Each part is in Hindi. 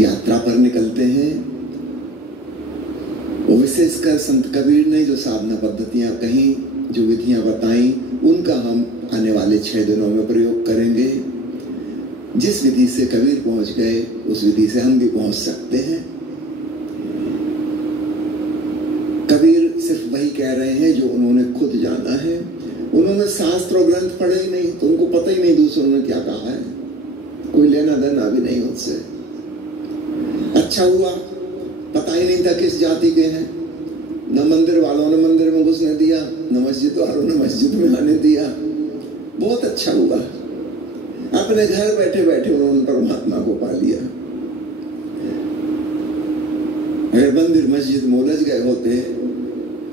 यात्रा पर निकलते हैं। वो विशेषकर संत कबीर ने जो साधना पद्धतियां कहीं, जो विधियां बताई, उनका हम आने वाले 6 दिनों में प्रयोग करेंगे। जिस विधि से कबीर पहुंच गए उस विधि से हम भी पहुंच सकते हैं। कबीर सिर्फ वही कह रहे हैं जो उन्होंने खुद जाना है। उन्होंने शास्त्र और ग्रंथ पढ़े ही नहीं, तो उनको पता ही नहीं दूसरों ने क्या कहा है। कोई लेना देना भी नहीं उनसे। अच्छा हुआ पता ही नहीं था किस जाति के हैं। न मंदिर वालों ने मंदिर में घुसने दिया, न मस्जिद वालों ने मस्जिद में आने दिया। बहुत अच्छा हुआ, अपने घर बैठे बैठे उन्होंने परमात्मा को पा लिया। अगर मंदिर मस्जिद में उलझ गए होते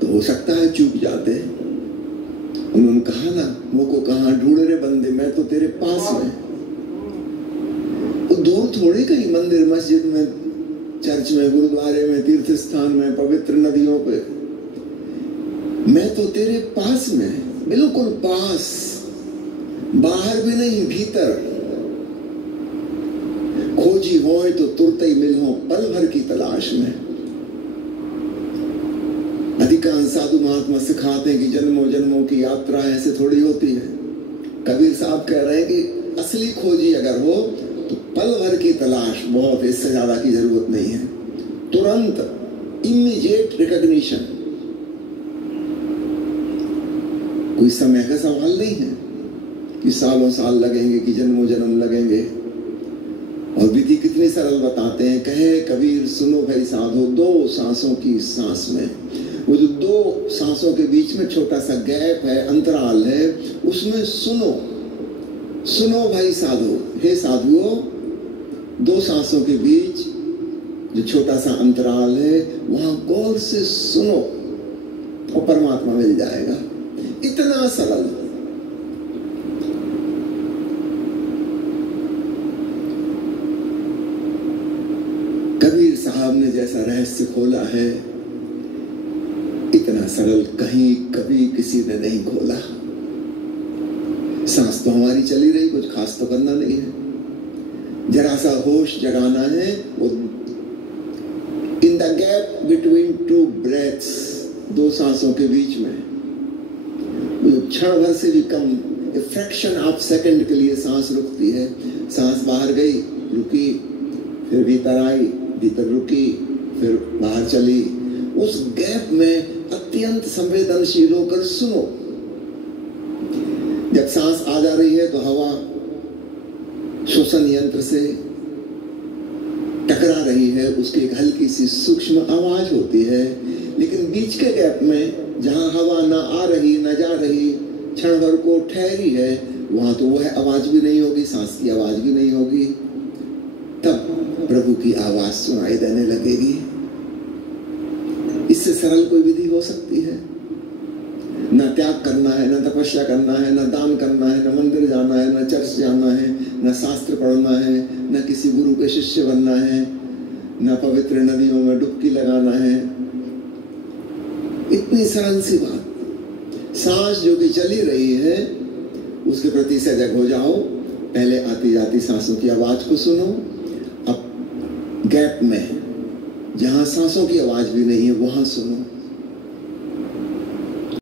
तो हो सकता है चूक जाते। उन्होंने कहा ना, मुझको कहाँ ढूंढ रहे बंदे, मैं तो तेरे पास में। तो दूर थोड़ी कहीं मंदिर मस्जिद में, चर्च में, गुरुद्वारे में, तीर्थ स्थान में, पवित्र नदियों पे, मैं तो तेरे पास में, बिल्कुल पास, बाहर भी नहीं भीतर। खोजी होए तो तुरते ही मिल हो पल भर की तलाश में। अधिकांश साधु महात्मा सिखाते हैं कि जन्मों जन्मों की यात्रा ऐसे थोड़ी होती है। कबीर साहब कह रहे हैं कि असली खोजी अगर हो तो पल भर की तलाश बहुत, इससे ज्यादा की जरूरत नहीं है। तुरंत, इमीडिएट रिकॉग्निशन। कोई समय का सवाल नहीं है कि सालों साल लगेंगे, कि जन्मों जन्म लगेंगे। और विधि कितनी सरल बताते हैं। कहे कबीर सुनो भाई साधो, 2 सांसों की सांस में, वो जो 2 सांसों के बीच में छोटा सा गैप है, अंतराल है, उसमें सुनो। सुनो भाई साधो, हे साधुओं, 2 सांसों के बीच जो छोटा सा अंतराल है, वहां गौर से सुनो और परमात्मा मिल जाएगा। इतना सरल। कबीर साहब ने जैसा रहस्य खोला है, इतना सरल कहीं कभी किसी ने नहीं खोला। सांस तो हमारी चली रही, कुछ खास तो करना नहीं है। जरा सा होश जगाना है। वो in the gap between 2 breaths, 2 सांसों के बीच में, क्षण भर से भी कम, फ्रैक्शन ऑफ सेकंड के लिए सांस रुकती है। सांस बाहर गई, रुकी, फिर भीतर आई, भीतर रुकी, फिर बाहर चली। उस गैप में अत्यंत संवेदनशील होकर सुनो। जब सांस आ जा रही है तो हवा श्वसन यंत्र से टकरा रही है, उसकी एक हल्की सी सूक्ष्म आवाज होती है। लेकिन बीच के गैप में जहां हवा ना आ रही ना जा रही, क्षण भर को ठहरी है, वहां तो वह आवाज भी नहीं होगी, सांस की आवाज भी नहीं होगी। तब प्रभु की आवाज सुनाई देने लगेगी। इससे सरल कोई विधि हो सकती है? न त्याग करना है, न तपस्या करना है, न दान करना है, न मंदिर जाना है, न चर्च जाना है, न शास्त्र पढ़ना है, न किसी गुरु के शिष्य बनना है, न पवित्र नदियों में डुबकी लगाना है। इतनी सरल सी बात। सांस जो कि चली रही है उसके प्रति सजग हो जाओ। पहले आती जाती सांसों की आवाज को सुनो। अब गैप में जहां सांसों की आवाज भी नहीं है वहां सुनो।